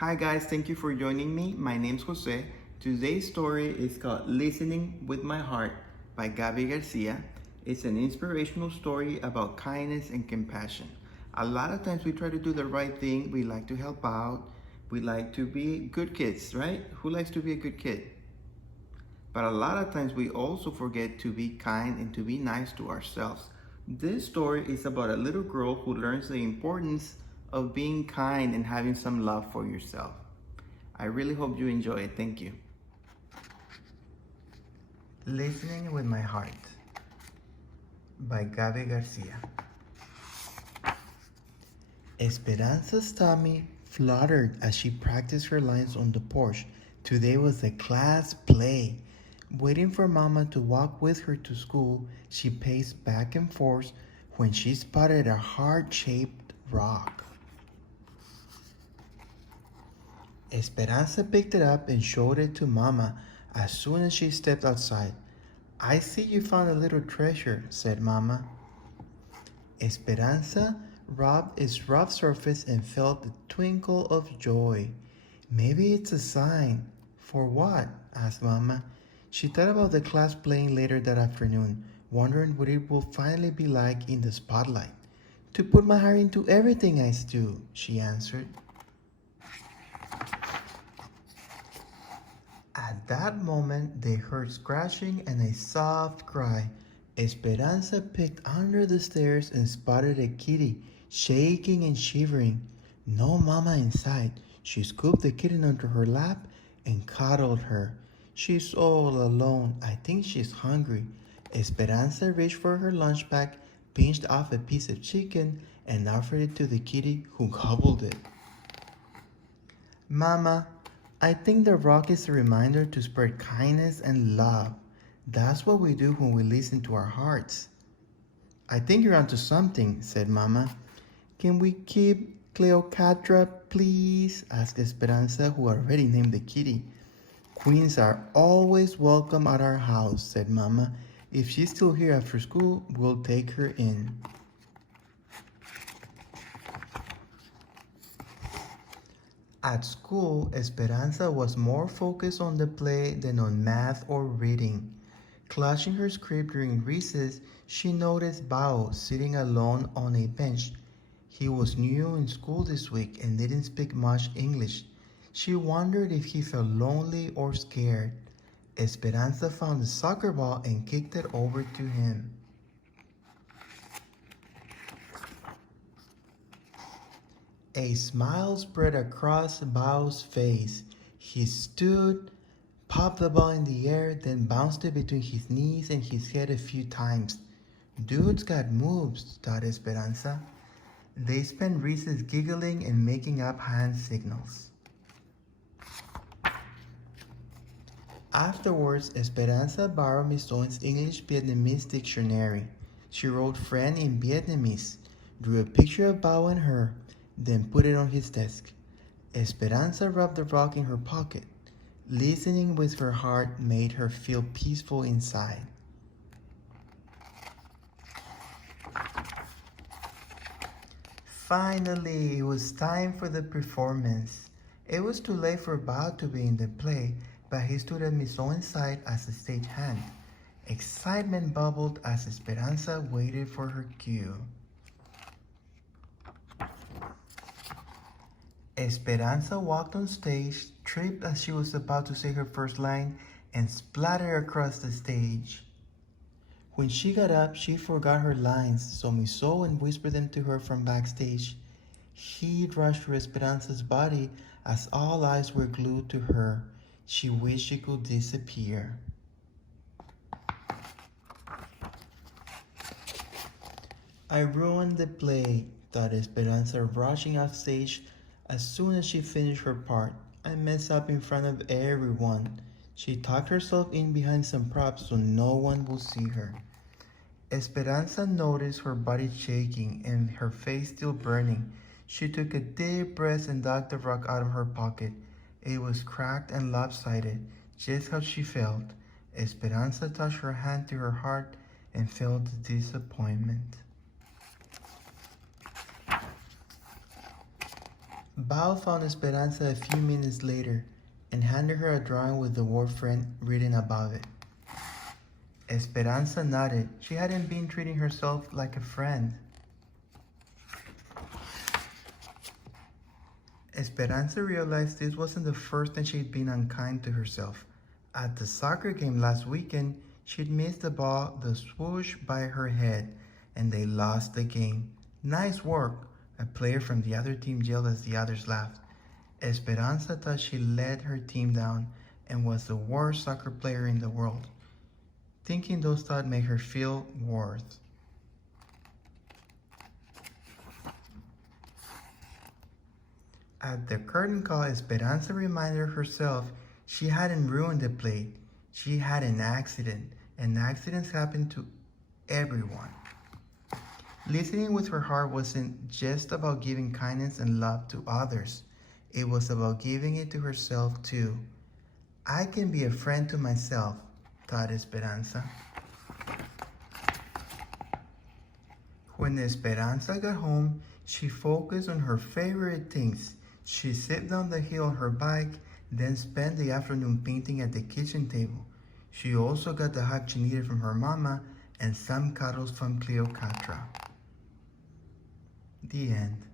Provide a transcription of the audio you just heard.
Hi guys, thank you for joining me. My name's Jose. Today's story is called Listening with My Heart by Gabi Garcia. It's an inspirational story about kindness and compassion. A lot of times we try to do the right thing. We like to help out. We like to be good kids, right? Who likes to be a good kid? But a lot of times we also forget to be kind and to be nice to ourselves. This story is about a little girl who learns the importance of being kind and having some love for yourself. I really hope you enjoy it. Thank you. Listening with My Heart by Gabi Garcia. Esperanza's tummy fluttered as she practiced her lines on the porch. Today was a class play. Waiting for Mama to walk with her to school, she paced back and forth when she spotted a heart-shaped rock. Esperanza picked it up and showed it to Mama as soon as she stepped outside. "I see you found a little treasure," said Mama. Esperanza rubbed its rough surface and felt the twinkle of joy. "Maybe it's a sign." "For what?" asked Mama. She thought about the class playing later that afternoon, wondering what it would finally be like in the spotlight. "To put my heart into everything I do," she answered. At that moment, they heard scratching and a soft cry. Esperanza peeked under the stairs and spotted a kitty, shaking and shivering. No Mama in sight. She scooped the kitten onto her lap and cuddled her. "She's all alone. I think she's hungry." Esperanza reached for her lunch bag, pinched off a piece of chicken, and offered it to the kitty, who gobbled it. "Mama, I think the rock is a reminder to spread kindness and love. That's what we do when we listen to our hearts." "I think you're onto something," said Mama. "Can we keep Cleopatra, please?" asked Esperanza, who already named the kitty. "Queens are always welcome at our house," said Mama. "If she's still here after school, we'll take her in." At school, Esperanza was more focused on the play than on math or reading. Clutching her script during recess, she noticed Bao sitting alone on a bench. He was new in school this week and didn't speak much English. She wondered if he felt lonely or scared. Esperanza found a soccer ball and kicked it over to him. A smile spread across Bao's face. He stood, popped the ball in the air, then bounced it between his knees and his head a few times. "Dude's got moves," thought Esperanza. They spent recess giggling and making up hand signals. Afterwards, Esperanza borrowed Miss Owen's English-Vietnamese dictionary. She wrote "friend" in Vietnamese, drew a picture of Bao and her, then put it on his desk. Esperanza rubbed the rock in her pocket. Listening with her heart made her feel peaceful inside. Finally, it was time for the performance. It was too late for Bao to be in the play, but he stood at Miss Owen's side as a stagehand. Excitement bubbled as Esperanza waited for her cue. Esperanza walked on stage, tripped as she was about to say her first line, and splattered across the stage. When she got up, she forgot her lines, so Miss Owen whispered them to her from backstage. Heat rushed through Esperanza's body as all eyes were glued to her. She wished she could disappear. "I ruined the play," thought Esperanza, rushing off stage as soon as she finished her part. "I messed up in front of everyone." She tucked herself in behind some props so no one would see her. Esperanza noticed her body shaking and her face still burning. She took a deep breath and dug the rock out of her pocket. It was cracked and lopsided, just how she felt. Esperanza touched her hand to her heart and felt disappointment. Bao found Esperanza a few minutes later and handed her a drawing with the word friend written above it. Esperanza nodded. She hadn't been treating herself like a friend. Esperanza realized this wasn't the first time she'd been unkind to herself. At the soccer game last weekend, she'd missed the ball the swoosh by her head, and they lost the game. Nice work, a player from the other team yelled as the others laughed. Esperanza thought she let her team down and was the worst soccer player in the world. Thinking those thoughts made her feel worse. At the curtain call, Esperanza reminded herself she hadn't ruined the play. She had an accident, and accidents happen to everyone. Listening with her heart wasn't just about giving kindness and love to others. It was about giving it to herself too. I can be a friend to myself, thought Esperanza. When Esperanza got home, she focused on her favorite things. She zipped down the hill on her bike, then spent the afternoon painting at the kitchen table. She also got the hug she needed from her mama and some cuddles from Cleopatra. The end.